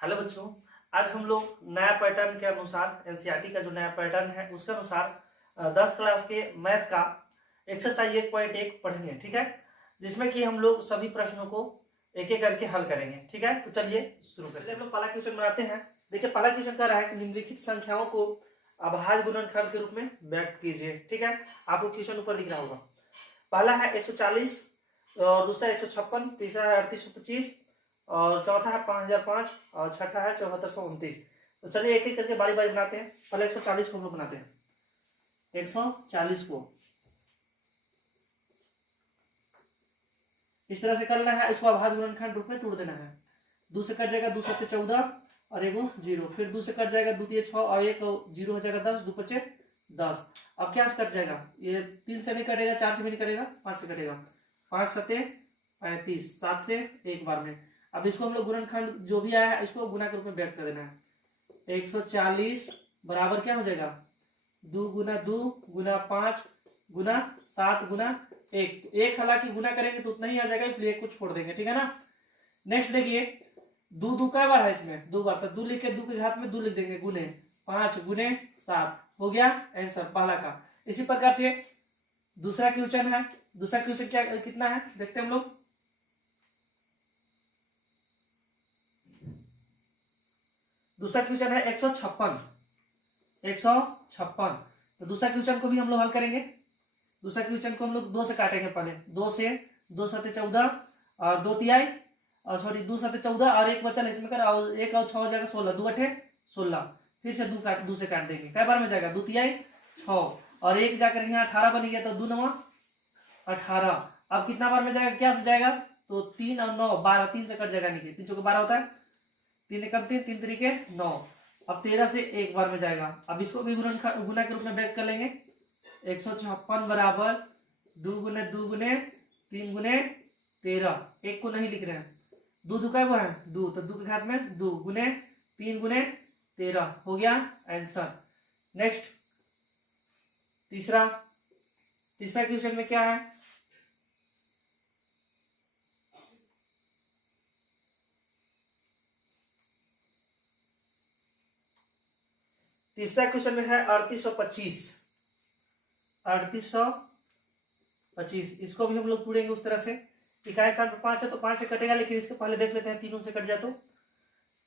Hello बच्चों, आज हम लोग नया पैटर्न के अनुसार एनसीईआरटी का जो नया पैटर्न है उसके अनुसार 10 क्लास के मैथ का एक्सरसाइज 1.1 पढ़ेंगे। ठीक है, जिसमें कि हम लोग सभी प्रश्नों को एक एक करके हल करेंगे। ठीक है, तो चलिए शुरू करते हैं। हम लोग पहला क्वेश्चन बनाते हैं। देखिए, पहला क्वेश्चन कह रहा है कि निम्नलिखित संख्याओं को अभाज्य गुणनखंड के रूप में व्यक्त कीजिए। ठीक है, आपको क्वेश्चन ऊपर दिख रहा होगा। पहला है 140 और दूसरा 156, तीसरा है 3825 और चौथा है 5005 और छठा है 7429। तो चलिए एक एक करके बारी बारी बनाते हैं। पहले 140 को हम लोग बनाते हैं। 140 को इस तरह से करना है, इसको अभाज्य गुणनखंड रूप में तोड़ देना है। 2 से कट जाएगा 2 7 14 और एगो 0, फिर 2 से कट जाएगा 2 3 6 और एक 0 हो जाएगा 10, 2 5 10। अब क्या से कट जाएगा? ये 3 से नहीं कटेगा, 4 से भी नहीं कटेगा, 5 से कटेगा। 5 7 35, 7 से एक बार में। अब इसको हम लोग गुणनखंड जो भी आया है इसको गुना के रूप में व्यक्त कर देना है। 140 बराबर क्या हो जाएगा? 2 गुना 2 गुना 5 गुना 7 गुना 1। एक हालांकि गुना करेंगे तो उतना ही आ जाएगा, इसलिए एक को छोड़ देंगे। ठीक है ना। नेक्स्ट देखिए, 2 2 कै बार है इसमें? 2 बार। तो 2 लिख के 2 के घात में 2 लिख देंगे, गुने 5 गुने 7 हो गया आंसर पहला का। इसी प्रकार से दूसरा क्वेश्चन है। दूसरा क्वेश्चन क्या कितना है देखते हैं हम लोग। दूसरा क्वेश्चन है 156। 156। तो दूसरा क्वेश्चन को भी हम लोग हल करेंगे। दूसरा क्वेश्चन को हम लोग 2 से काटेंगे। पहले 2 से 2 7 14 और 2 तिहाई सॉरी 2 7 14 और एक बचल इसमें कर और एक और 6 हो जाएगा 16, 2 8 16। फिर से 2 से काट देंगे। कै बार में जाएगा? 2 तिहाई 6 और एक जाकर यहाँ 18 बन गया, तो 2 9 18। अब कितना बार में जाएगा? क्या से जाएगा? तो 3 और 9 12, 3 से कट जाएगा नीचे, 3 चौके 12 होता है, 3 एकम 3, 3 तरीके 9। अब 13 से एक बार में जाएगा। अब इसको भी गुना के रूप में व्यक्त कर लेंगे। 156 बराबर 2 गुने 2 गुने 3 गुने 13। एक को नहीं लिख रहे हैं, 2 दुका को है 2, तो 2 के घात में 2 गुने 3 गुने 13 हो गया आंसर। नेक्स्ट तीसरा क्वेश्चन में क्या है? तीसरा क्वेश्चन में है 3825। 3825 इसको भी हम लोग पूरेंगे उस तरह से। इकाई स्थान पर 5 है तो 5 से कटेगा, लेकिन इसके पहले देख लेते हैं 3 से कट जाए तो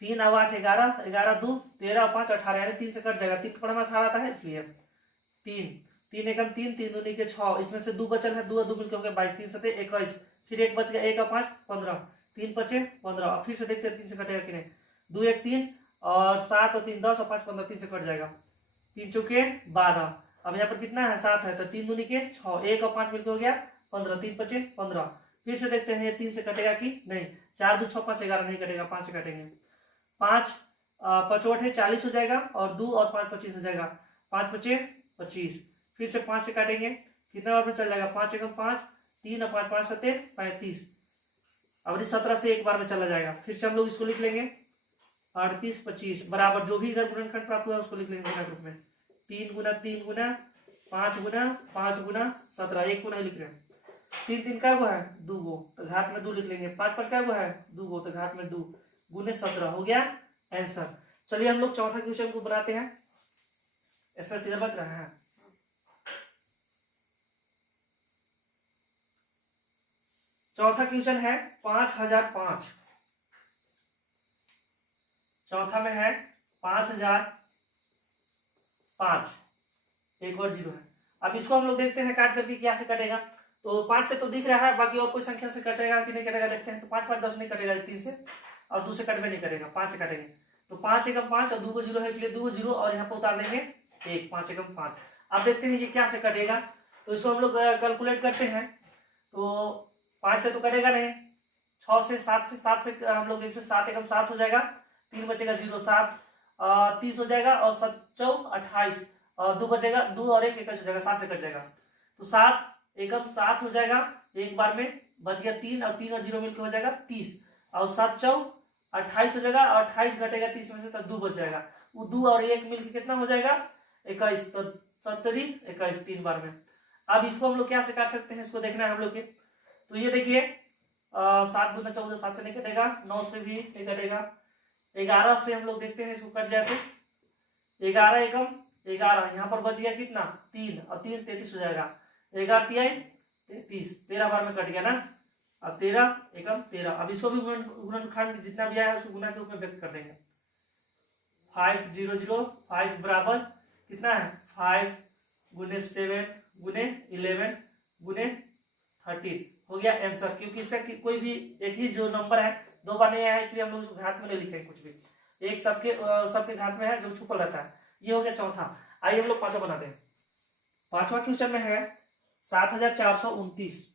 3 और 8 11, 11 2 13 और 5 18, यानी 3 से कट जाएगा। 3 पढ़ना 18 आता है, इसलिए 3 एकम 3, 3 दूनी के 6, इसमें से 2 बचल है, 2 और 2 मिलकर हो गया 22, 3 7 21, फिर एक बच गया 1 और 5 15, 3 5 15। अब फिर से देखते हैं 3 से कटेगा कि नहीं। 2 1 3 और 7 और 3 10 और 5 15, 3 से कट जाएगा, 3 चौके 12। अब यहाँ पर कितना है? 7 है, तो 3 दूनी के 6, 1 और 5 मिलकर हो गया 15, 3 5 15। फिर से देखते हैं ये 3 से कटेगा कि नहीं। 4 2 6 5 11 नहीं कटेगा, 5 से काटेंगे। 5 5 8 40 हो जाएगा और 2 और 5 25 हो जाएगा, 5 5 25। फिर से 5 से काटेंगे, कितना बार में चल जाएगा? 5 एकम 5, 3 और 5 5 7 35। अब 17 से एक बार में चला जाएगा। फिर से हम लोग इसको लिख लेंगे 38 25 बराबर जो भी इधर गुणनखंड प्राप्त हुआ उसको लिख लेंगे गुना रूप में। 3 गुना 3 गुना 5 गुना 5 गुना 17। एक को नहीं लिख रहे हैं। 3 3 का गो है 2 गो, तो घात में 2 लिख लेंगे। 5 5 का गो है 2 गो, तो घात में 2 गुने 17 हो गया आंसर। चलिए हम लोग चौथा क्वेश्चन को बनाते हैं। इसमें सीधा बच रहा है। चौथा क्वेश्चन है 5005। चौथा में है 5005, एक और 0 है। अब इसको हम लोग देखते हैं काट करके क्या से कटेगा। तो 5 से तो दिख रहा है, बाकी और कोई संख्या से कटेगा कि नहीं कटेगा देखते हैं। तो 5 5 10 नहीं कटेगा, 3 से और 2 से कटवे नहीं करेगा, 5 से काटेंगे। तो 5 एकम 5 और 2 को 0 है, इसलिए 2 को 0 और यहाँ पर उतार देंगे 1, 5 एकम 5। अब देखते हैं ये क्या से कटेगा। तो इसको हम लोग कैलकुलेट करते हैं। तो 5 से तो कटेगा नहीं, 6 से 7 से हम लोग देखते हैं 7 एकम 7 हो जाएगा, 3 बचेगा 0 7 30 हो जाएगा और 7 4 28 और 2 बचेगा, 2 और 1 21 हो जाएगा, 7 से कट जाएगा। तो 7 एकम 7 हो जाएगा, एक बार में बच गया 3 और 3 और 0 मिलकर हो जाएगा 30 और 7 4 28 हो जाएगा और 28 घटेगा 30 में से तो 2 बच जाएगा। वो 2 और 1 मिलकर कितना हो जाएगा? 21, तो 70 21 3 बार में। अब इसको हम लोग क्या से काट सकते हैं, इसको देखना है हम लोग के। तो ये देखिए 7 दूना 14, 7 से नहीं कटेगा, 9 से भी नहीं कटेगा, 11 से हम लोग देखते हैं इसको कट जाए तो 11 एकम 11, यहाँ पर बच गया कितना 3 और 3 33 हो जाएगा। 11 तिहाई 33, 13 बार में कट गया ना। अब 13 एकम 13, अब इसको भी गुणनखंड जितना भी आया है उसको गुना के रूप में व्यक्त कर देंगे। 5 बराबर कितना है 5 गुने 7 गुने 11 गुने 13 हो गया आंसर। क्योंकि इसका कोई भी एक ही जो नंबर है 2 बार नहीं आया है, इसलिए हम लोग घात में नहीं लिखेंगे कुछ भी, एक सबके घात में है जो छुपल रहता है। ये हो गया चौथा। आइए हम लोग पांचवा बनाते हैं। पांचवा क्वेश्चन में है 7429,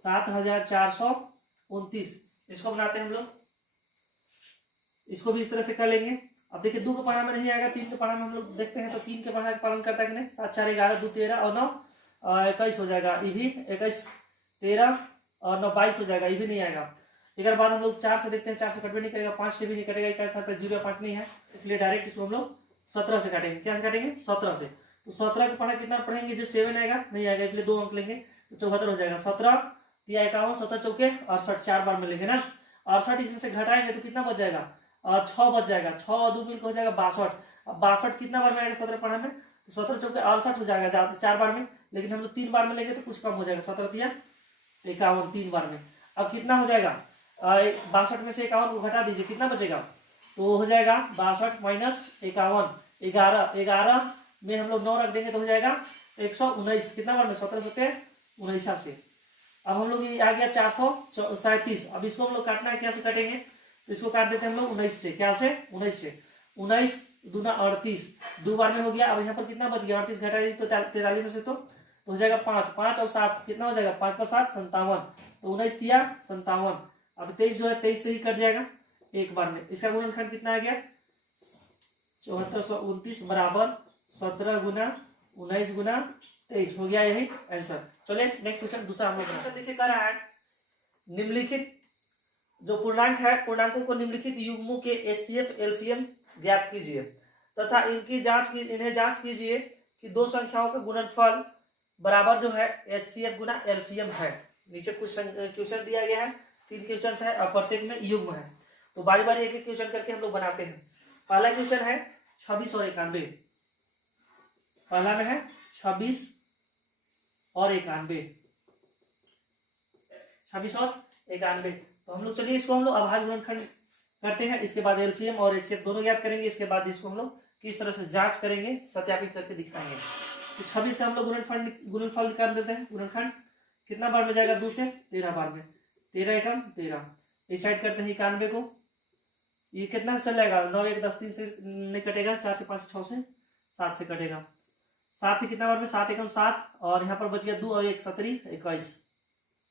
7429 इसको बनाते हैं हम लोग। इसको भी इस तरह से कर लेंगे। अब देखिए 2 के पढ़ा में नहीं आएगा, 3 के पढ़ा में हम लोग देखते हैं तो 3 के पढ़ा पालन करता है कि नहीं। 7 4 11 2 13 और 9 21 हो जाएगा। ये भी 21 13 और 9 22 हो जाएगा, ये भी नहीं आएगा। एक बाद हम लोग 4 से देखते हैं, 4 से कटवे नहीं करेगा, 5 से भी नहीं कटेगा, 0 5 नहीं है, इसलिए डायरेक्ट इसको हम लोग 17 से काटेंगे। क्या से काटेंगे 17 से। तो 17 के पढ़ा कितना पढ़ेंगे, जो 7 आएगा नहीं आएगा, इसलिए 2 अंक लेंगे तो 74 हो जाएगा। 17 या 51 17 चौके 68, 4 बार में लेंगे ना। 68 इसमें से घटाएंगे तो कितना बच जाएगा 6 बच जाएगा। 6 और 2 मिलकर हो जाएगा 62। अब 62 कितना बार में आएगा 17 पढ़ा में, तो 17 चौके 68 हो जाएगा 4 बार में, लेकिन हम लोग 3 बार में लेंगे तो कुछ कम हो जाएगा। 17 या 51 3 बार में। अब कितना हो जाएगा 62 में से 51 को घटा दीजिए, कितना बचेगा, तो हो जाएगा 62 माइनस 51 11 में हम लोग 9 रख देंगे तो हो जाएगा 119। कितना बार में 17 सत्ते 19 से। अब हम लोग ये आ गया 437। अब इसको हम लोग काटना है, क्या से काटेंगे, तो इसको काट देते हैं हम लोग 19 से। क्या से 19 से। 19 दूना 38, 2 बार में हो गया। अब यहाँ पर कितना बच गया 38 घटा तो 43 में से तो हो जाएगा 5 5 और 7 कितना हो जाएगा 5 पर 7 57, तो 19 तिया 57। अब 23 जो है 23 से ही कट जाएगा एक बार में। इसका गुणनखंड कितना आ गया 7429 बराबर 17 गुना 19 गुना 23 हो गया, यही आंसर। चलिए नेक्स्ट क्वेश्चन दूसरा हम लोग देखिए कर रहा है। निम्नलिखित जो पूर्णांक है, पूर्णांकों को निम्नलिखित युग्मों के HCF LCM ज्ञात कीजिए तथा इन्हें जांच कीजिए कि 2 संख्याओं का गुणनफल बराबर जो है HCF गुना LCM है। नीचे कुछ क्वेश्चन दिया गया है, 3 क्वेश्चन है और प्रत्येक में युग्म है, तो बारी बारी एक एक क्वेश्चन करके हम लोग बनाते हैं। पहला क्वेश्चन है 26 और 91। पहला में है 26 और 91, 26 और 91। तो हम लोग चलिए इसको हम लोग अभाज्य गुणनखंड करते हैं, इसके बाद एलसीएम और एचसीएफ दोनों ज्ञात करेंगे। इसके बाद इसको हम लोग किस तरह से जांच करेंगे, सत्यापित करके दिखाएंगे। तो 26 का हम लोग गुणनफल निकाल देते हैं। गुणनखंड कितना बार में जाएगा 2 से 13 बार में, 13 एकम 13। इस साइड करते हैं 91 को, ये कितना चल जाएगा 9 1 10 3 से नहीं कटेगा, 4 से 5 से 6 से 7 से कटेगा। 7 से कितना बार में 7 एकम 7 और यहाँ पर बच गया 2 और 1 17 21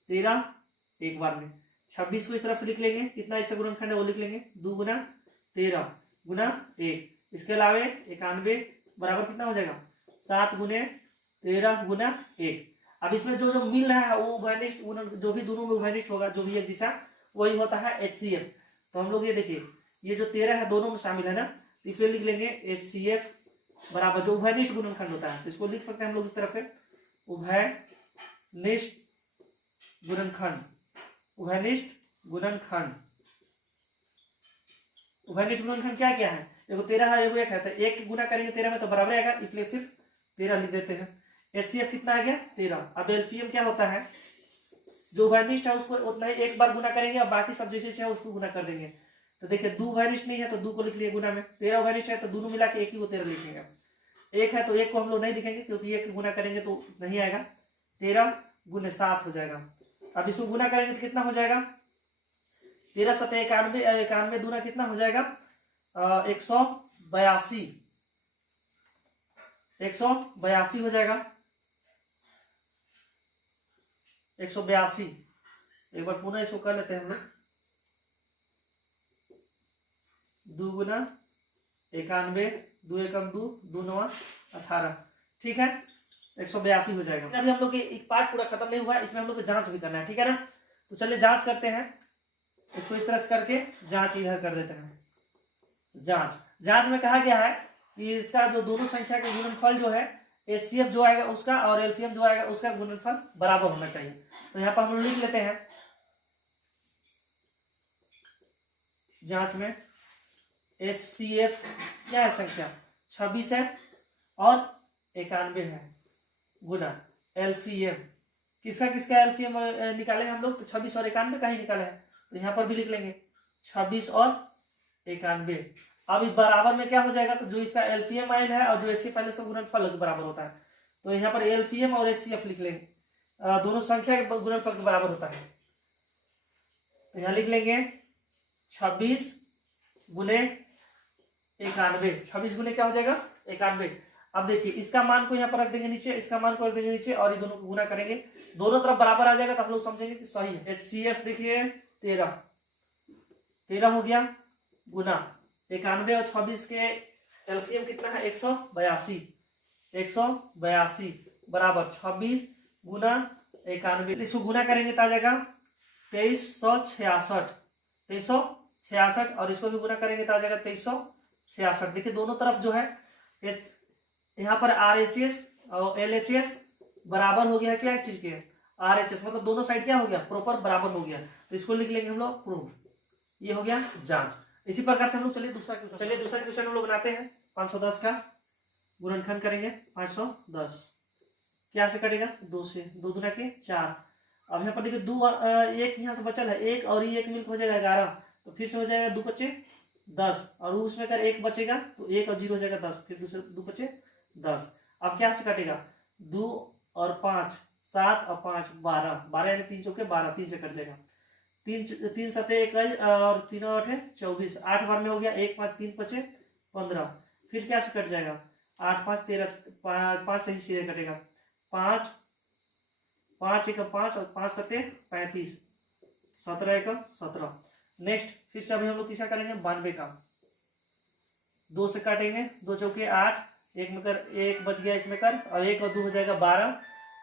13 एक बार में। 26 को इस तरफ लिख लेंगे, कितना इसका गुणनखंड है वो लिख लेंगे 2 गुना 13 गुना 1। इसके अलावा 91 बराबर कितना हो जाएगा 7 गुने 13 गुना 1। अब इसमें जो जो मिल रहा है वो उभयनिष्ठ, जो भी दोनों में उभयनिष्ठ होगा, जो भी एक जैसा, वही होता है HCF। तो हम लोग ये देखिए, ये जो 13 है दोनों में शामिल है ना, तो इसलिए लिख लेंगे HCF बराबर जो उभयनिष्ठ गुणनखंड होता है, तो इसको लिख सकते हैं हम लोग इस तरफ से उभयनिष्ठ गुणनखंड। उभयनिष्ठ गुणनखंड, उभयनिष्ठ गुणनखंड क्या क्या है, देखो 13 है एगो 1 है, तो 1 गुना करेंगे 13 में तो बराबर आएगा, इसलिए सिर्फ 13 लिख देते हैं। HCF कितना आ गया 13। अब LCM क्या होता है, जो उभयनिष्ठ है उसको उतना ही एक बार गुना करेंगे और बाकी सब जैसे है उसको गुना कर देंगे। तो देखिए 2 उभयनिष्ठ नहीं है तो 2 को लिख लिए गुना में, 13 उभयनिष्ठ है तो दोनों मिला के 1 ही को 13 लिखेंगे। 1 है तो 1 को हम लोग नहीं लिखेंगे क्योंकि 1 गुना करेंगे तो नहीं आएगा, 13 गुने 7 हो जाएगा। अब इसको गुना करेंगे तो कितना हो जाएगा 13 7 91, 91 दूना कितना हो जाएगा 182, 182 हो जाएगा 182। एक बार पुनः इसको कर लेते हैं हम लोग, 2 गुना 91 2 एकम 2 2 9 18, ठीक है 182 हो जाएगा। अभी हम लोग एक पार्ट पूरा खत्म नहीं हुआ है, इसमें हम लोग को जांच भी करना है, ठीक है ना। तो चलिए जांच करते हैं, इसको इस तरह से करके जांच इधर कर देते हैं। जांच में कहा गया है कि इसका जो दोनों संख्या के गुणनफल जो है HCF जो आएगा उसका और LCM जो आएगा उसका गुणनफल बराबर होना चाहिए। तो यहाँ पर हम लोग लिख लेते हैं जांच में HCF क्या है संख्या 26 है और 91 है गुना LCM। किसका किसका LCM निकालेंगे हम लोग, तो 26 और 91 का ही निकाले है, तो यहाँ पर भी लिख लेंगे 26 और 91। अब इस बराबर में क्या हो जाएगा, तो जो इसका LCM आयल है और जो HCF आयल है सब गुणनफल के बराबर होता है, तो यहाँ पर LCM और HCF लिख लेंगे, दोनों संख्या के गुणनफल के बराबर होता है। तो यहाँ लिख लेंगे 26 गुने 91, 26 गुने क्या हो जाएगा 91। अब देखिए इसका मान को यहाँ पर रख देंगे नीचे, इसका मान को रख देंगे नीचे और ये दोनों को गुना करेंगे, दोनों तरफ बराबर आ जाएगा तो आप लोग समझेंगे कि सही है। HCF देखिए 13 हो गया गुना 91 और 26 के LCM कितना है 182, 182 बराबर 26 गुना 91। इसको गुना करेंगे तो आ जाएगा 2366, 2366 और इसको भी गुना करेंगे तो आ जाएगा 2366। देखिए दोनों तरफ जो है यहाँ पर RHS और LHS बराबर हो गया क्या एक चीज के RHS, मतलब दोनों साइड क्या हो गया प्रॉपर बराबर हो गया, तो इसको लिख लेंगे हम लोग प्रूव। ये हो गया जांच। इसी प्रकार से हम लोग चलिए दूसरा क्वेश्चन हम लोग बनाते हैं। 510 का गुणनखंड करेंगे 510 क्या से कटेगा 2 से, 2 दूना के 4। अब यहाँ पर देखिए 2 एक यहाँ से बचल है, एक और ये एक मिलकर हो जाएगा 11, तो फिर से हो जाएगा 2 बचे 10 और उसमें अगर 1 बचेगा तो 1 और 0 हो जाएगा 10, फिर दूसरे 2 बचे 10। अब क्या से कटेगा 2 और 5 7 और 5 12, 12 यानी 3 चौके 12, 3 से कट जाएगा। 3 सते 21 और 3 8 24, 8 बार में हो गया 1 5 3 बचे 15, फिर क्या से कट जाएगा 8 5 13, 5 से ही सीधे कटेगा 5 5 1 5 और 5 सते 35, 17 1 17। नेक्स्ट फिर से अभी हम लोग किसका करेंगे 92 का, 2 से काटेंगे 2 चौके 8, एक में कर 1 बच गया इसमें कर और 1 और 2 हो जाएगा 12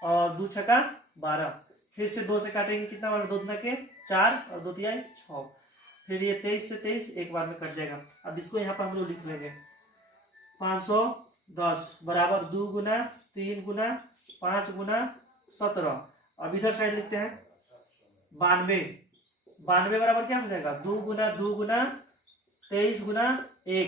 और 2 छक्का 12, फिर से 2 से काटेंगे कितना बार 2 दूना के 4 और 2 तिहाई 6, फिर ये 23 से 23 एक बार में कट जाएगा। अब इसको यहाँ पर हम लोग लिख लेंगे 510 बराबर 2 गुना 3 गुना 5 गुना 17। अब इधर साइड लिखते हैं 92 बराबर क्या हो जाएगा 2 गुना 23 गुना 1,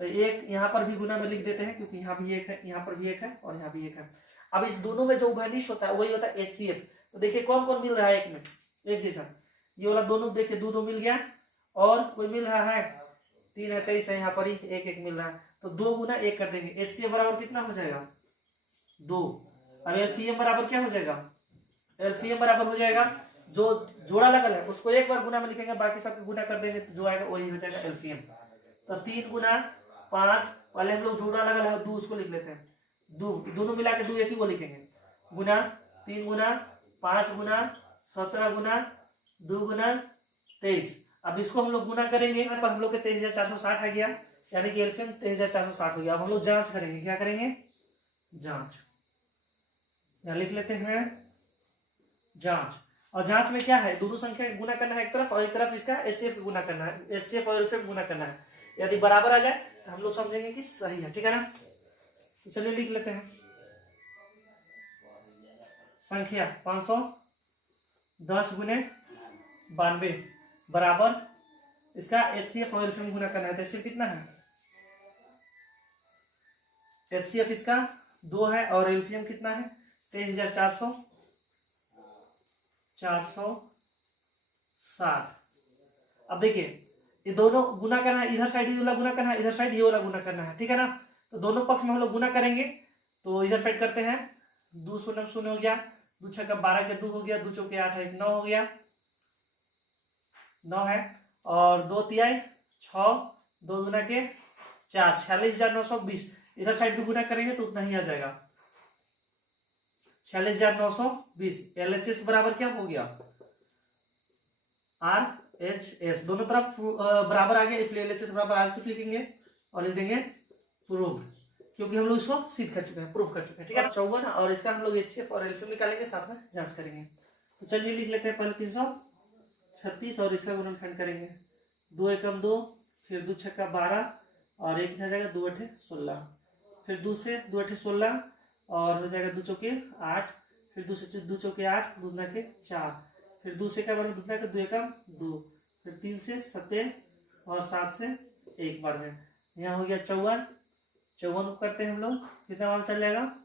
तो एक यहाँ पर भी गुना में लिख देते हैं क्योंकि यहाँ भी 1 है, यहाँ पर भी 1 है और यहाँ भी 1 है। अब इस दोनों में जो उभयनिष्ठ होता है वही होता है HCF। तो देखिए कौन कौन मिल रहा है एक में एक जैसा, ये वाला दोनों देखिए 2 मिल गया और कोई मिल रहा है 3 है 23 है, यहाँ पर ही 1 1 मिल रहा है, तो 2 गुना 1 कर देंगे। HCF बराबर कितना हो जाएगा 2। अब LCM बराबर क्या हो जाएगा, LCM बराबर हो जाएगा जो जोड़ा लगल है उसको एक बार गुना में लिखेंगे, बाकी सबके गुना कर देंगे तो जो आएगा वही हो जाएगा LCM। तो 3 गुना 5 वाले हम लोग जोड़ा लगल है 2 उसको लिख लेते हैं, 2 दोनों मिला के 2 एक ही वो लिखेंगे गुना 3 गुना 5 गुना 17 गुना 2 गुना 23। अब इसको हम लोग गुना करेंगे पर हम लोग के 23460 आ गया, यानी कि LCM 23460 हो गया। अब हम लोग जांच करेंगे, क्या करेंगे जांच, यहाँ लिख लेते हैं जांच। और जांच में क्या है दोनों संख्या गुना करना है एक तरफ और एक तरफ इसका HCF गुना करना है, HCF और LCM गुना करना है। यदि बराबर आ जाए तो हम लोग समझेंगे कि सही है, ठीक है ना। तो चलिए लिख लेते हैं संख्या 510 गुने 92 बराबर इसका HCF और LCM गुना करना है। तो HCF कितना है, HCF इसका 2 है और LCM कितना है 23460। अब देखिए ये दोनों गुना करना है, इधर साइड ये वाला गुना करना है, इधर साइड ये वाला गुना करना है, ठीक है ना। तो दोनों पक्ष में हम लोग गुना करेंगे, तो इधर साइड करते हैं 2 शून्य शून्य हो गया, 2 छक्का 12 के 2 हो गया, 2 चौके 8 है 9 हो गया, 9 है और 2 तिहाई 6, 2 गुना के 4, 46,920। इधर साइड भी गुना करेंगे तो उतना ही आ जाएगा 46,920। LHS बराबर क्या हो गया RHS, दोनों तरफ बराबर आ गया इसलिए LHS बराबर RHS लिखेंगे और लिख देंगे प्रूव, क्योंकि हम लोग इसको सिद्ध कर चुके हैं, प्रूव कर चुके हैं, ठीक है। 54 और इसका हम लोग HCF और LCM निकालेंगे, साथ में जांच करेंगे। तो चलिए लिख लेते हैं पहले 336 और इसका गुणनखंड करेंगे 2 एकम 2, फिर 2 छक्का 12 और 1 हो जाएगा 2 8 16, फिर 2 से 2 8 16 और हो जाएगा 2 चौके 8, फिर 2 से 2 चौके 8, 2 के 4, फिर 2 से क्या बना 2 के 2 एकम 2, फिर 3 से 7 और 7 से 1 बार में। यहाँ हो गया 54, 54 को करते हैं हम लोग, कितना बार चल जाएगा,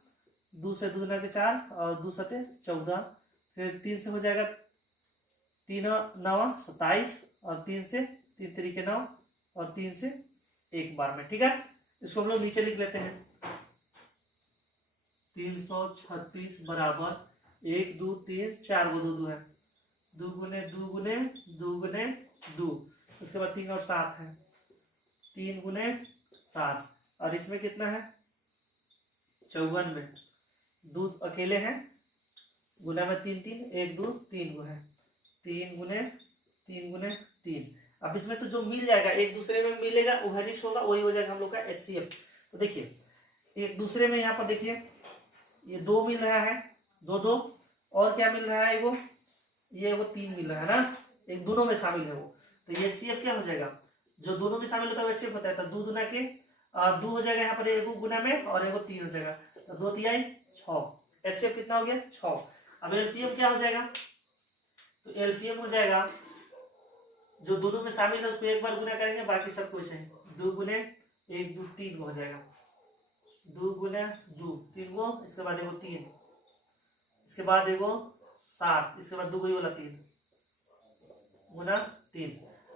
2 से 2 गुना के 4 और 2 सते 14, फिर 3 से हो जाएगा 3 9 27 और 3 से 3 तरीके 9 और 3 से 1 बार में। ठीक है, इसको हम लोग नीचे लिख लेते हैं। 336 बराबर 1 2 3 4 वो 2 है, 2 गुने 2 गुने 2 गुने 2, उसके बाद 3 और 7 है, 3 गुने 7 और इसमें कितना है 54 में 2 अकेले हैं, गुना में 3 3 1 2 3 गो है, 3 गुने 3 गुने 3। अब इसमें से जो मिल जाएगा एक दूसरे में मिलेगा वो वैनिश होगा, वही हो जाएगा हम लोग का HCF। तो देखिए एक दूसरे में यहाँ पर देखिए ये 2 मिल रहा है, 2 2 और क्या मिल रहा है, ये 3 मिल रहा है ना, एक दोनों में शामिल है वो, तो ये HCF क्या हो जाएगा, जो दोनों में शामिल होता है HCF होता है। तो 2 गुना के 2 हो जाएगा यहाँ पर, एक गुना में और एक 3 हो जाएगा, तो 2 3 6, HCF कितना हो गया 6। अब LCM क्या हो जाएगा, तो LCM हो जाएगा जो दोनों में शामिल है उसको एक बार गुना करेंगे, बाकी सब कुछ है 2 गुने 1 2 3 हो जाएगा, 2 गुना 2 3 गो, इसके बाद एगो 3, इसके बाद एगो 7, इसके बाद 2 गो वाला 3 गुना 3।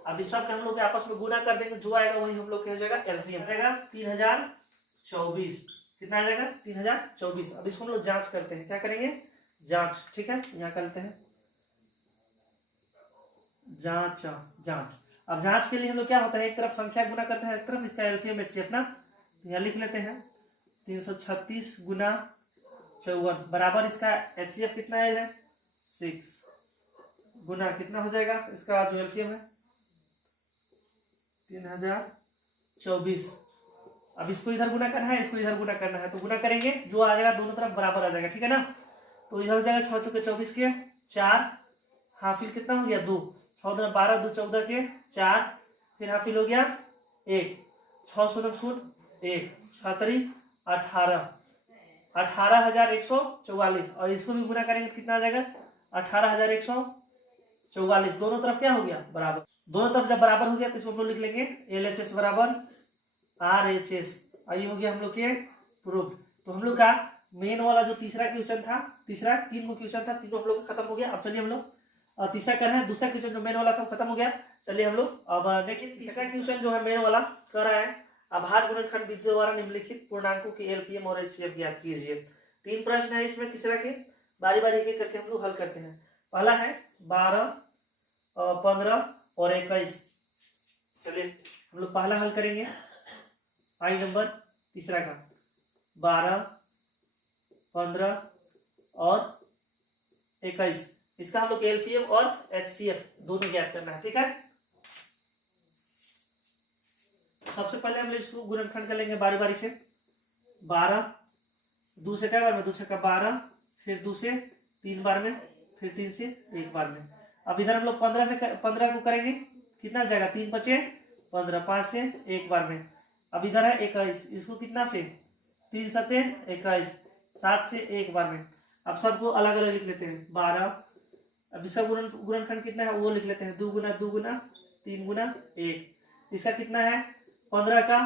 अब इस सब के हम लोग आपस में गुना कर देंगे, जो आएगा वही हम लोग हो जाएगा LCM आएगा 3024। कितना आ जाएगा 3024। अब इसको हम लोग जांच करते हैं, क्या करेंगे जांच। ठीक है, यहाँ करते हैं जांच जांच। अब जांच के लिए हम लोग क्या होता है, एक तरफ संख्या गुना करते हैं, एक तरफ इसका LCM HCF ना, तो यहाँ लिख लेते हैं 336 गुना 54 बराबर इसका HCF कितना है 6 गुना कितना हो जाएगा इसका जो LCM है 3024। अब इसको इधर गुना करना है, इसको इधर गुना करना है, तो गुना करेंगे जो आ जाएगा दोनों तरफ बराबर आ जाएगा। ठीक है ना, तो इधर हो जाएगा 6 चौके 24 के 4, हाफिल कितना हो गया 2, 6 2 12 2 14 के 4, फिर हाफिल हो गया 1, 6 0 0 1 6 18 18,144 और इसको भी गुना करेंगे तो कितना आ जाएगा 18,144। दोनों तरफ क्या हो गया बराबर, दोनों तरफ जब बराबर हो गया तो इसको हम लोग लिख लेंगे LHS बराबर RHS। ये हो गया हम लोग के प्रूफ। तो हम लोग का मेन वाला जो तीसरा क्वेश्चन था, तीसरा 3 गो क्वेश्चन था, तीनों हम लोग खत्म हो गया। अब चलिए हम लोग तीसरा कर रहे हैं, दूसरा क्वेश्चन जो मेन वाला था खत्म हो गया। चलिए हम लोग अब देखिए तीसरा क्वेश्चन जो है मेन वाला कर रहा है, आभार गुणनखंड विधि द्वारा निम्नलिखित पूर्णांकों की LCM और HCF ज्ञात कीजिए। 3 प्रश्न है इसमें, तीसरा के बारी बारी एक करके हम लोग हल करते हैं। पहला है 12 15 और 21। चलिए हम लोग पहला हल करेंगे, आई नंबर तीसरा का 12 15 और 21, इसका हम लोग LCM और HCF दोनों ज्ञात करना है। ठीक है, सबसे पहले हम लोग इसको गुणनखंड कर लेंगे बारी बारी से। 12 2 से क्या बार में, 2 से 12, फिर 2 से 3 बार में, फिर 3 से 1 बार में। अब इधर हम लोग 15 को करेंगे, कितना जाएगा 3 बचे 15, 5 से 1 बार में। अब इधर है 21, इसको कितना से 3 सते 21, 7 से 1 बार में। अब सबको अलग अलग लिख लेते हैं 12। अब इसका गुणनखंड कितना है वो लिख लेते हैं, 2 गुना 3 गुना 1। इसका कितना है 15 का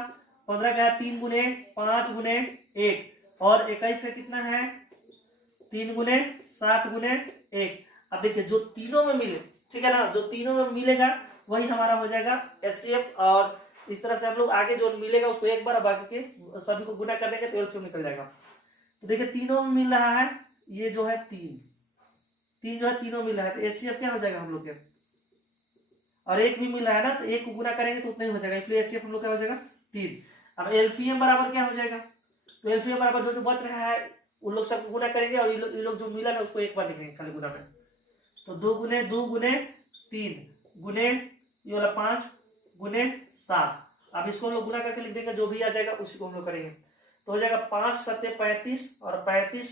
3 गुने 5 गुने 1 और 21 का कितना है 3 गुने 7 गुने 1। अब देखिए जो तीनों में मिले, ठीक है ना, जो तीनों में मिलेगा वही हमारा हो जाएगा HCF। और इस तरह से हम लोग आगे जो मिलेगा उसको एक बार, बाकी के सभी को गुना कर देंगे तो LCM निकल जाएगा। तो देखिए तीनों में मिल रहा है, ये जो है 3 जो है तीनों मिल रहा है, तो HCF क्या हो जाएगा हम लोग के, और 1 भी मिल रहा है ना, तो 1 को गुना करेंगे तो उतना ही हो जाएगा, इसलिए HCF हम लोग क्या हो जाएगा 3। अब LCM बराबर क्या हो जाएगा, तो LCM बराबर जो बच रहा है उन लोग सब गुना करेंगे और ये लोग जो मिला है उसको एक बार लिखेंगे खाली गुना में। तो 2 गुने 3 गुने ये वाला 5 गुने 7। अब इसको हम लोग गुना करके लिख देंगे, जो भी आ जाएगा उसी को हम लोग करेंगे। तो हो जाएगा 5 सत्ते 35 और 35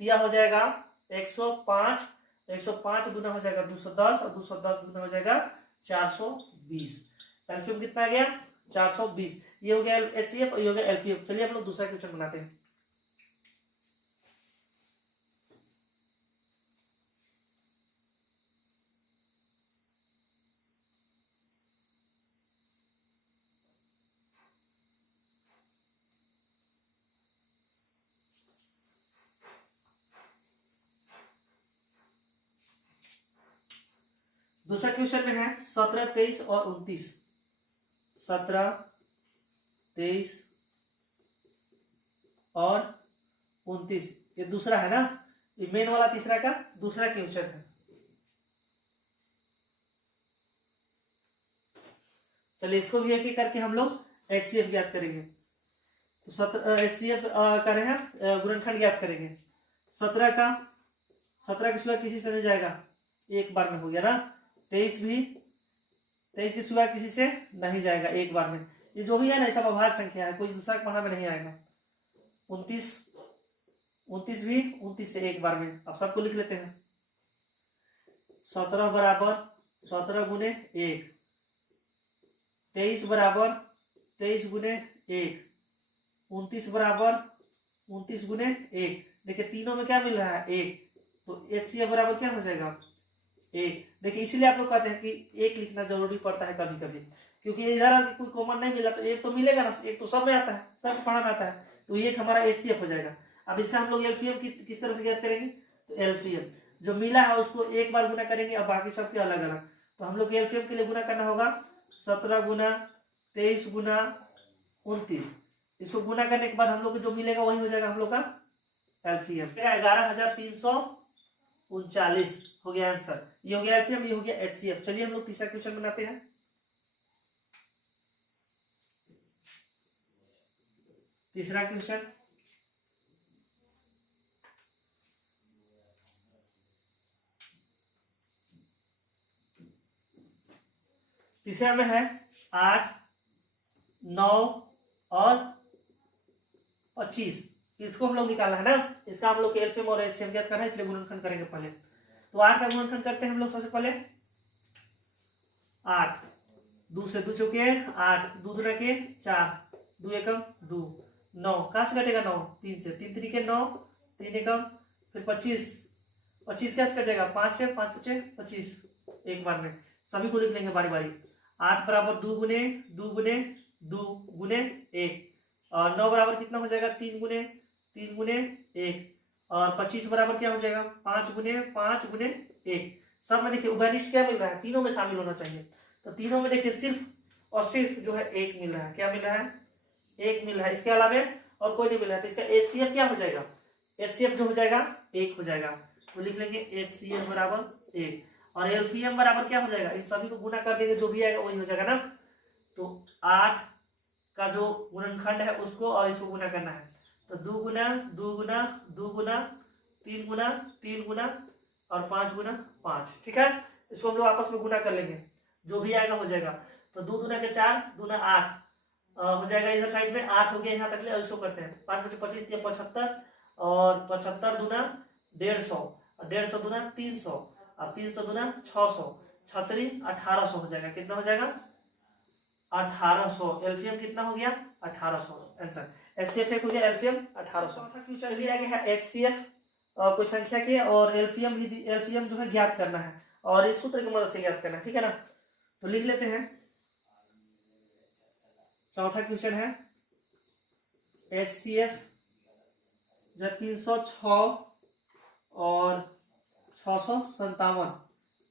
दिया हो जाएगा 105, 105 गुना हो जाएगा 210 और 210 गुना हो जाएगा 420। LCM कितना आ गया 420। ये हो गया HCF और ये हो गया LCM। चलिए हम लोग दूसरा क्वेश्चन बनाते हैं। दूसरा क्वेश्चन में है 17, 23 और 29। 17, 23 और 29 ये दूसरा है ना, ये मेन वाला तीसरा का दूसरा क्वेश्चन है। चलिए इसको भी एक एक करके हम लोग HCF ज्ञात करेंगे। तो HCF कर रहे हैं, गुणनखंड ज्ञात करेंगे। 17 के सिवा किसी से नहीं जाएगा, एक बार में हो गया ना। 23 के सिवा किसी से नहीं जाएगा, एक बार में। ये जो भी है ना, सब अभाज्य संख्या है, कोई दूसरा पढ़ा में नहीं आएगा। 29 भी 29 से एक बार में। अब सबको लिख लेते हैं। 17 बराबर 17 गुने 1, 23 बराबर 23 गुने 1, 29 बराबर 29 गुने 1। देखिए तीनों में क्या मिल रहा है, 1, तो HCF बराबर क्या हो जाएगा, 1। देखिए इसीलिए आप लोग कहते हैं कि 1 लिखना जरूरी पड़ता है कभी कभी, क्योंकि इधर कोई कॉमन नहीं मिला तो 1 तो मिलेगा ना, 1 तो सब में आता है, सब पढ़ा में आता है, तो 1 हमारा HCF हो जाएगा। अब इसका हम लोग LCM किस तरह से ज्ञात करेंगे, तो LCM जो मिला है उसको एक बार गुना करेंगे और बाकी सबके अलग अलग। तो हम लोग LCM के लिए गुना करना होगा 17 गुना 23 गुना 29। इसको गुना करने के बाद हम लोग को जो मिलेगा वही हो जाएगा हम लोग का LCM। 11,339 हो गया आंसर। ये हो गया LCM, ये हो गया HCF। चलिए हम लोग तीसरा क्वेश्चन बनाते हैं। तीसरा क्वेश्चन तीसरा में है 8, 9 और 25। इसको हम लोग निकालना है ना, इसका हम लोग LCM और HCF ज्ञात करना है, इसलिए गुणनखंड करेंगे पहले। तो 8 का गुणनखंड करते हैं हम लोग सबसे पहले। 8 2 से 2 चौके 8, 2 दूना के 4, 2 एकम 2, 9 कहाँ से कटेगा 9, 3 से, 3 3 के 9, 3 एकम, फिर 25 कैसे कटेगा, 5 से, 5 5 25 एक बार में। सभी को लिख लेंगे बारी बारी। 8 बराबर 2 गुने 2 गुने 2 गुने 1, और 9 बराबर कितना हो जाएगा, 3 गुने 1, और 25 बराबर क्या हो जाएगा, 5 गुने 1। सब में देखिए उभयनिष्ठ क्या मिल रहा है, तीनों में शामिल होना चाहिए। तो तीनों में देखिए सिर्फ और सिर्फ जो है 1 मिल रहा है। क्या मिल रहा है, 1 मिल रहा है, इसके अलावा और कोई नहीं मिल रहा है। तो इसका HCF क्या हो जाएगा, HCF जो हो जाएगा 1 हो जाएगा। तो लिख लेंगे HCF बराबर 1, और LCM बराबर क्या हो जाएगा, इन सभी को गुना कर देंगे, जो भी आएगा वही हो जाएगा ना। तो 8 का जो गुणनखंड है उसको और इसको गुना करना है। तो 2 गुना 2 गुना 2 गुना 3 गुना 3 गुना और 5 गुना 5। ठीक है, इसको हम लोग आपस में गुना कर लेंगे, जो भी आएगा हो जाएगा। तो 2 दूना के 4, दूना 8 हो जाएगा, इधर साइड में 8 हो गया यहाँ तक ले। और इसको करते हैं 5 बचे 25 या 75, और 75 दूना 150, और 150 दूना 300, और 300 दूना 600, 36 1800 हो जाएगा। कितना हो जाएगा, 1800। LCM कितना हो गया, 1800 आंसर। HCF एक हो गया, LCM 1800। चलिए आगे है HCF कोई संख्या के, और LCM जो है ज्ञात करना है, और इस सूत्र की मदद से ज्ञात करना है। ठीक है ना, तो लिख लेते हैं। चौथा क्वेश्चन है HCF जो 306 और 657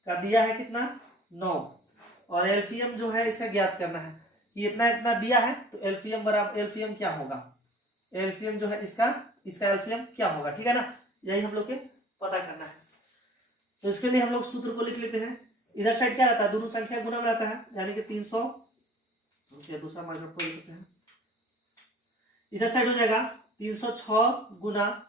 का दिया है कितना, 9, और LCM जो है इसे ज्ञात करना है कि इतना इतना दिया है, तो LCM बराबर LCM क्या होगा, LCM जो है इसका LCM क्या होगा। ठीक है ना, यही हम लोग के पता करना है। तो इसके लिए हम लोग सूत्र को लिख लेते हैं। इधर साइड क्या रहता है, दोनों संख्या गुना में रहता है, यानी कि 300। दूसरा मार्कर को लिखते हैं। इधर साइड हो जाएगा 306 गुना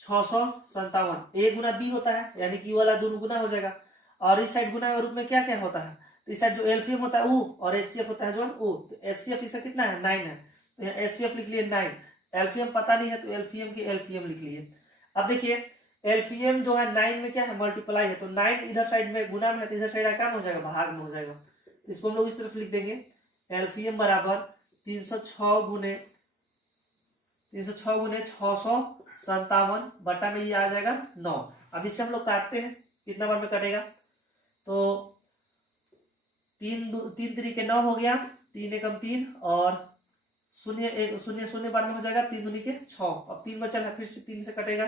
657, A गुना B होता है, यानी कि वाला दोनों गुना हो जाएगा। और इस साइड गुना के रूप में क्या क्या होता है, तो इस साइड जो LCM होता है U, और HCF होता है जो U। तो HCF इसका कितना है, 9 है, तो यहाँ HCF लिख लिए 9। LCM पता नहीं है तो LCM की LCM लिख लिए। अब देखिए LCM जो है 9 में क्या है, मल्टीप्लाई है, तो 9 इधर साइड में गुना में है, तो इधर साइड क्या हो जाएगा, भाग में हो जाएगा। तो इसको हम लोग इस तरफ लिख देंगे, LCM बराबर 306 गुने 657 बटा में ये आ जाएगा 9। अब इससे हम लोग काटते हैं, कितना बार में कटेगा, तो 3 3 के 9 हो गया, 3 एकम 3, और 0 बार में हो जाएगा, 3 दूनी के 6। अब 3 बचा है, फिर से 3 से कटेगा,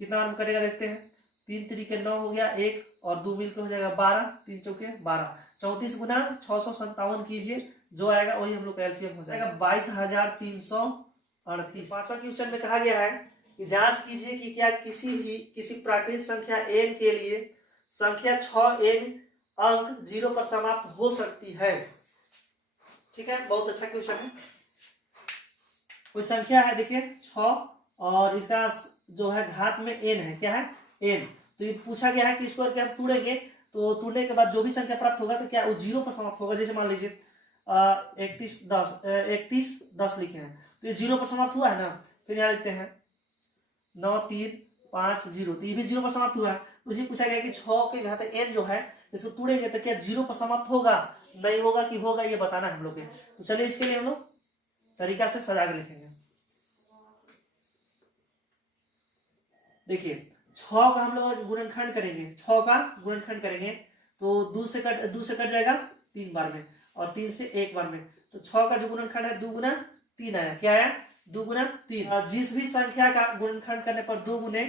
कितना बार में कटेगा देखते हैं। 3 तरीके 9 हो गया, 1 और 2 मिलकर हो जाएगा 12, 3 चौके 12, 34 गुना 657 कीजिए, जो आएगा वही हम लोग का एलसीएम हो जाएगा 22,338। पांचवा क्वेश्चन में कहा गया है कि जांच कीजिए कि क्या किसी प्राकृतिक संख्या n के लिए संख्या 6n अंक 0 पर समाप्त हो सकती है। ठीक है, बहुत अच्छा क्वेश्चन है। कोई संख्या है, देखिए 6 और इसका जो है घात में n है, क्या है n। तो ये पूछा गया है कि इसको क्या तोड़ेंगे, तो तोड़ने के बाद जो भी संख्या प्राप्त होगा तो क्या वो 0 पर समाप्त होगा। जैसे मान लीजिए 31 10 लिखे हैं, तो ये 0 पर समाप्त हुआ है ना। फिर यहाँ लिखते हैं 9 3 5 0, तो ये भी 0 पर समाप्त हुआ है। उसी पूछा गया कि 6 के घात n जो है इसको तोड़ेंगे तो क्या 0 पर समाप्त होगा, नहीं होगा कि होगा, ये बताना है हम लोग के। तो चलिए इसके लिए हम लोग तरीका से सजा के लिखेंगे। देखिए 6 का हम लोग गुणनखंड करेंगे, 6 का गुणनखंड करेंगे तो 2 से कट जाएगा 3 बार में और 3 से 1 बार में। तो 6 का जो गुणनखंड है 2 गुना 3 आया, क्या आया 2 गुना 3। और जिस भी संख्या का गुणनखंड करने पर 2 गुने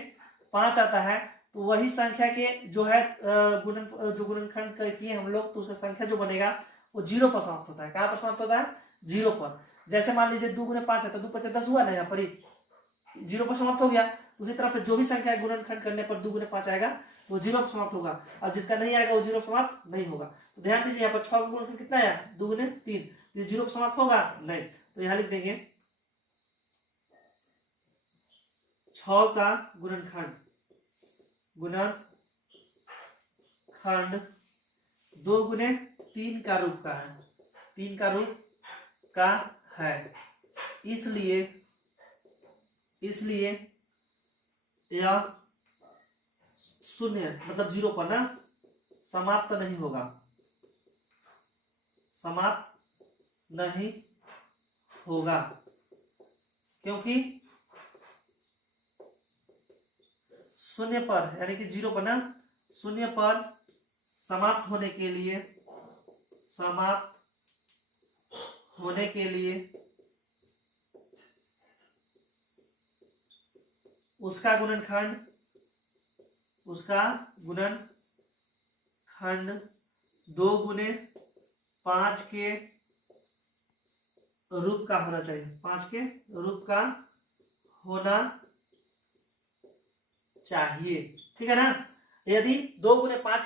5 आता है तो वही संख्या के जो है गुणनखंड किए हम लोग, तो उसका संख्या जो बनेगा वो 0 पर समाप्त होता है। कहाँ पर समाप्त होता है, 0 पर। जैसे मान लीजिए 2 गुने 5 है तो 2 5 10 हुआ ना, यहाँ पर 0 पर समाप्त हो गया। उसी तरह से जो भी संख्या गुणनखंड करने पर 2 गुने 5 आएगा वो 0 पर समाप्त होगा, और जिसका नहीं आएगा वो 0 पर समाप्त नहीं होगा। तो ध्यान दीजिए यहाँ पर 6 का गुणनखंड कितना आया 2 गुने 3, ये 0 पर समाप्त होगा नहीं। तो यहाँ लिख देंगे 6 का गुणनखंड 2 गुने 3 का रूप का है, 3 का रूप का है, इसलिए यह 0 मतलब 0 पर ना समाप्त नहीं होगा, समाप्त नहीं होगा, क्योंकि 0 पर यानी कि 0 पर ना 0 पर समाप्त होने के लिए उसका गुणनखंड 2 गुने 5 के रूप का होना चाहिए, 5 के रूप का होना चाहिए। ठीक है ना। यदि 2 गुने 5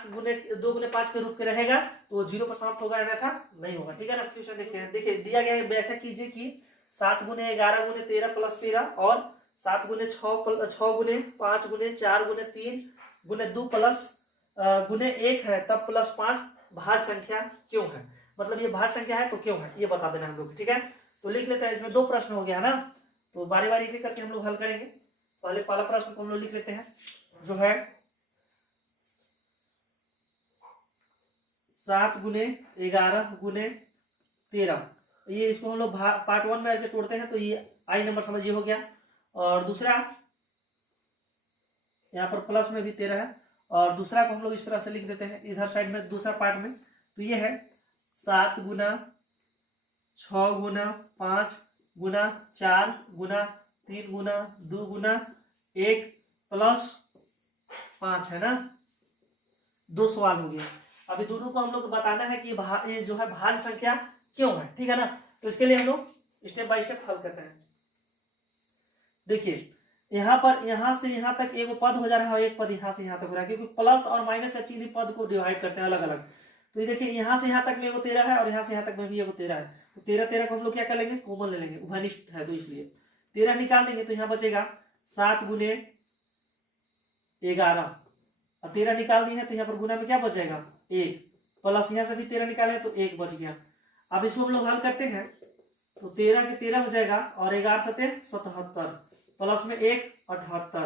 के रूप के रहेगा तो 0 पर समाप्त होगा, अन्यथा नहीं होगा। ठीक है ना। क्वेश्चन देखते हैं। देखिए दिया गया है, व्याख्या कीजिए कि 7 गुने 11 गुने 13 प्लस 13 और 7 गुने 6 गुने 5 गुने 4 गुने 3 गुने 2 प्लस गुने 1 है तब प्लस 5 भाज्य संख्या क्यों है। मतलब ये भाज्य संख्या है तो क्यों है ये बता देना हम लोग। ठीक है, तो लिख लेते हैं। इसमें 2 प्रश्न हो गया है ना, तो बारी बारी एक करके हम लोग हल करेंगे। पहला प्रश्न को हम लोग लिख लेते हैं, जो है 7 गुने 11 गुने 13। ये इसको हम लोग पार्ट 1 में आके तोड़ते हैं तो ये आई नंबर समझिए हो गया। और दूसरा यहाँ पर प्लस में भी 13 है, और दूसरा को हम लोग इस तरह से लिख देते हैं इधर साइड में दूसरा पार्ट में। तो ये है 7 गुना 6 गुना 5 गुना 4 गुना 3 गुना 2 गुना 1 प्लस 5 है ना। 2 सवाल हो गया। अभी दोनों को हम लोग बताना है कि ये जो है भाज्य संख्या क्यों है। ठीक है ना। तो इसके लिए हम लोग स्टेप बाय स्टेप हल करते हैं। देखिए यहाँ पर यहाँ से यहाँ तक एक पद हो जा रहा है और एक पद यहाँ से यहाँ तक हो रहा है, क्योंकि प्लस और माइनस का चिन्ह पद को डिवाइड करते हैं अलग अलग। तो ये देखिए यहाँ से यहाँ तक में एगो 13 है और यहाँ से यहाँ तक में भी एगो 13 है। तो 13 को हम लोग क्या कर लेंगे, कॉमन ले लेंगे, उभयनिष्ठ है तो इसलिए 13 निकाल देंगे तो यहाँ बचेगा 7 गुने 11 और 13 निकाल दी है तो यहाँ पर गुना में क्या बचेगा 1 प्लस यहाँ से भी 13 निकाले तो 1 बच गया। अब इसको हम लोग हल करते हैं तो 13 के 13 हो जाएगा और 11 सते 77 प्लस में 1 78।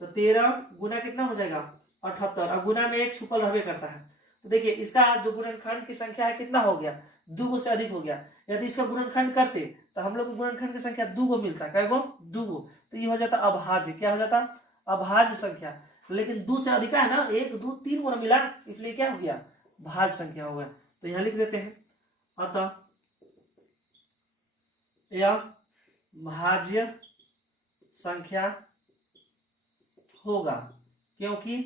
तो 13 गुना कितना हो जाएगा 78 और गुना में 1 छुपल रहबे करता है। तो देखिए इसका जो गुणनखंड की संख्या है कितना हो गया 2 से अधिक हो गया। यदि इसका गुणनखंड करते तो हम लोग गुणनखंड की संख्या 2 मिलता, कै गो 2। तो ये हो जाता अभाज्य, क्या हो जाता अभाज्य संख्या। लेकिन 2 से अधिक है ना, 1 2 3 गुना मिला, इसलिए क्या हो गया भाज्य संख्या हो गया। तो यहाँ लिख देते हैं अतः यह भाज्य संख्या होगा। क्योंकि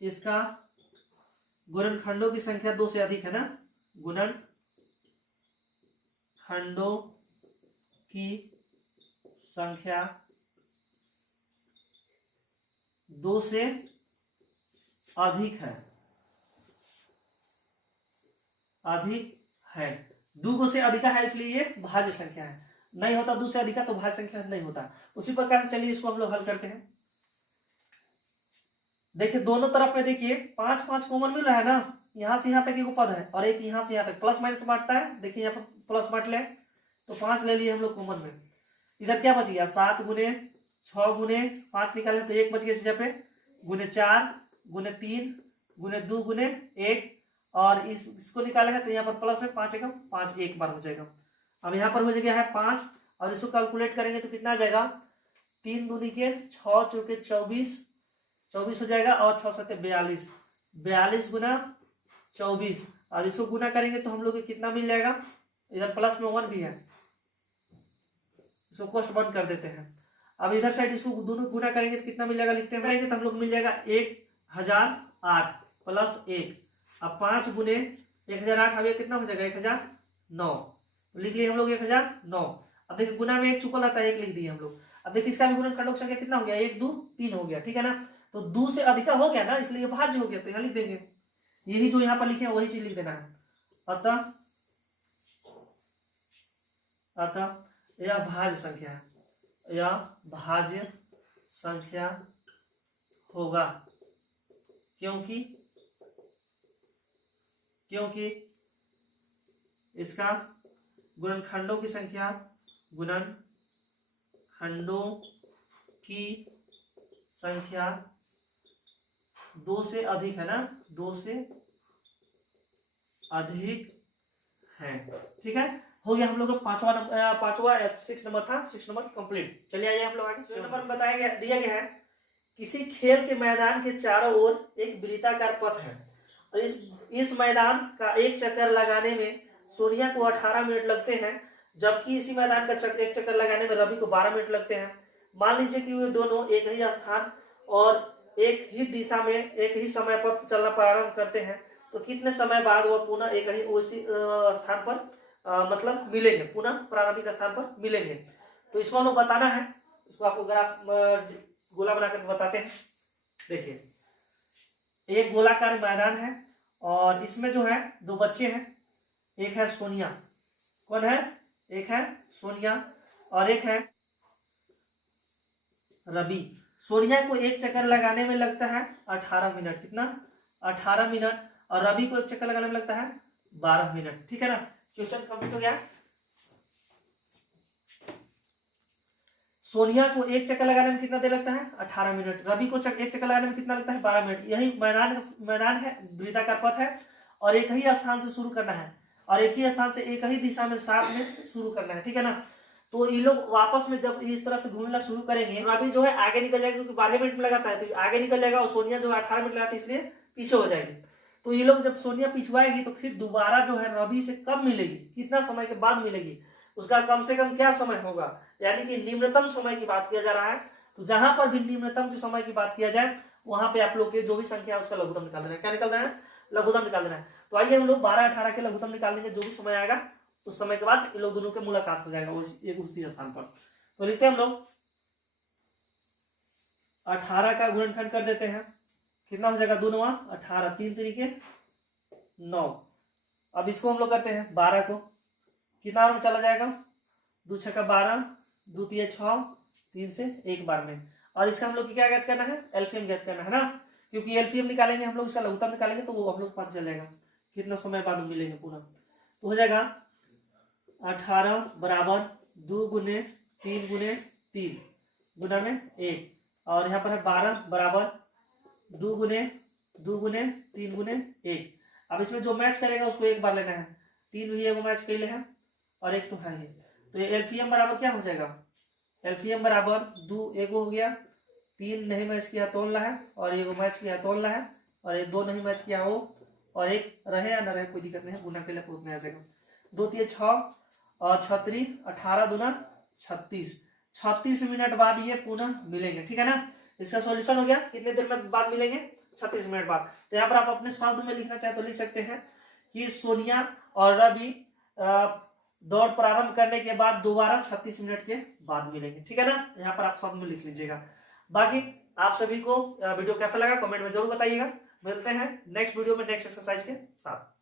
इसका गुणनखंडों की संख्या 2 से अधिक है ना, गुणनखंडों की संख्या 2 से अधिक है, दो से अधिक है, इसलिए ये भाज्य संख्या है। नहीं होता 2 से अधिक तो भाज्य संख्या नहीं होता। उसी प्रकार से चलिए इसको हम लोग हल करते हैं। देखिए दोनों तरफ में देखिए 5 5 कॉमन मिल रहा है ना, यहाँ से यहाँ तक एक पद है और एक यहाँ से यहाँ तक प्लस माइनस बांटता है। देखिए यहाँ पर प्लस बांट ले तो 5 ले लिए हम लोग कॉमन में। इधर क्या बच गया 7 गुने 6 गुने 5 निकाले तो 1 बच गया इस जगह पे, गुने 4 गुने 3 गुने 2 गुने 1 और इसको निकाले हैं तो यहाँ पर प्लस में 5 एकम 5 एक बार हो जाएगा। अब यहाँ पर हो गया है 5 और इसको कैलकुलेट करेंगे तो कितना आ जाएगा 3 दूनी के 6 चौके 24 हो जाएगा और 6 सत्ते 42 गुना 24 और इसको गुना करेंगे तो हम लोग को कितना मिल जाएगा, इधर प्लस में 1 भी है, इसको कोष्ट बंद कर देते हैं। अब इधर साइड इसको दोनों गुना करेंगे तो कितना मिल जाएगा, लिखते हैं तो हम लोग मिल जाएगा 1008 प्लस 1। अब 5 गुने 1008 अब कितना हो जाएगा 1009, लिख लिए हम लोग 1009। अब देखिए गुना में 1 चुका रहता है 1 लिख दिए हम लोग। अब देखिए इसका भी गुणनखंडों की संख्या कितना हो गया 1 2 3 हो गया, ठीक है ना। तो 2 से अधिक हो गया ना, इसलिए भाज्य हो गया तो यहाँ लिख देंगे, यही जो यहाँ पर लिखे हैं वही चीज लिख देना है। अतः यह भाज्य संख्या है, यह भाज्य संख्या होगा क्योंकि इसका गुणनखंडों की संख्या 2 से अधिक है ना, 2 से अधिक है, ठीक है। हो गया हम लोग का पांचवा 6 नंबर था, 6 नंबर कंप्लीट। चलिए आइए हम लोग आगे 7 नंबर बताया गया दिया गया है किसी खेल के मैदान के चारों ओर एक वृत्ताकार पथ है और इस मैदान का एक चक्कर लगाने में सोनिया को 18 मिनट लगते हैं, जबकि इसी मैदान का एक चक्कर लगाने में रवि को 12 मिनट लगते हैं। मान लीजिए कि वे दोनों एक ही स्थान और एक ही दिशा में एक ही समय पर चलना प्रारंभ करते हैं, तो कितने समय बाद वह पुनः एक ही उसी स्थान पर मतलब मिलेंगे, पुनः प्रारंभिक स्थान पर मिलेंगे। तो इसको हम लोग बताना है, इसको आपको ग्राफ गोला बनाकर बताते हैं। देखिए एक गोलाकार मैदान है और इसमें जो है 2 बच्चे हैं, एक है सोनिया, कौन है, एक है सोनिया और एक है रवि। सोनिया को एक चक्कर लगाने में लगता है 18 मिनट, कितना 18 मिनट, और रवि को एक चक्कर लगाने में लगता है 12 मिनट, ठीक है ना। क्वेश्चन कंप्लीट हो गया। सोनिया को एक चक्कर लगाने में कितना देर लगता है 18 मिनट, रवि को एक चक्कर लगाने में कितना लगता है 12 मिनट। यही मैदान है, वृत्ताकार पथ है और एक ही स्थान से शुरू करना है और एक ही स्थान से एक ही दिशा में साथ में शुरू करना है, ठीक है ना। तो ये लोग वापस में जब इस तरह से घूमना शुरू करेंगे, रवि जो है आगे निकल जाएगा क्योंकि 12 मिनट में लगाता है तो आगे निकल जाएगा और सोनिया जो है 18 मिनट लगाती है इसलिए पीछे हो जाएगी। तो ये लोग जब सोनिया पिछवाएगी तो फिर दोबारा जो है रवि से कब मिलेगी, कितना समय के बाद मिलेगी, उसका कम से कम क्या समय होगा, यानी कि निम्नतम समय की बात किया जा रहा है। तो जहां पर भी निम्नतम जो समय की बात किया जाए वहां पे आप लोग के जो भी संख्या है उसका लघुत्तम निकाल देना है। क्या निकाल देना है, लघुत्तम निकाल देना है। तो आइए हम लोग 12 18 के लघुत्तम निकाल देंगे, जो भी समय आएगा उस समय के बाद इन लोग दोनों के मुलाकात हो जाएगा एक उसी स्थान पर। तो लिखते हैं हम लोग 18 का गुणनखंड कर देते हैं, कितना हो जाएगा 2 9 18, 3 तरीके 9। अब इसको हम लोग करते हैं 12 को, कितना में चला जाएगा 2 6 12, 2 3 6, 3 से 1 बार में। और इसका हम लोग क्या ज्ञात करना है, एलसीएम ज्ञात करना है ना, क्योंकि एलसीएम निकालेंगे हम लोग, इसका लघुत्तम निकालेंगे तो वो हम लोग पता चल जाएगा कितना समय बाद मिलेंगे पूरा। तो हो जाएगा 18 बराबर 2 गुने 3 गुने 3 गुना में 1 और यहाँ पर है 12 बराबर 2 गुने 3 गुने 1। अब इसमें जो मैच करेगा उसको एक बार लेना है, 3 भी एगो मैच कर ले है और 1 तो है ही। तो ये एलसीएम बराबर क्या हो जाएगा, एलसीएम बराबर 2 एगो हो गया, 3 नहीं मैच किया तोलना है और एगो मैच किया तोलना है और ये 2 नहीं मैच किया वो और 1 रहे या न रहे कोई दिक्कत नहीं है, गुना के लिए उतना आ जाएगा। 2 3 6 और 36 18 दूना 36 मिनट बाद ये पुनः मिलेंगे, ठीक है ना। इसका सॉल्यूशन हो गया। कितने देर में बाद मिलेंगे? 36 मिनट बाद। तो यहाँ पर आप अपने शब्द में लिखना चाहे तो लिख सकते हैं कि सोनिया और रवि दौड़ प्रारंभ करने के बाद दोबारा 36 मिनट के बाद मिलेंगे। ठीक है ना, यहाँ पर आप शब्द में लिख लीजिएगा। बाकी आप सभी को वीडियो कैसा लगा कमेंट में जरूर बताइएगा। मिलते हैं नेक्स्ट वीडियो में नेक्स्ट एक्सरसाइज के साथ।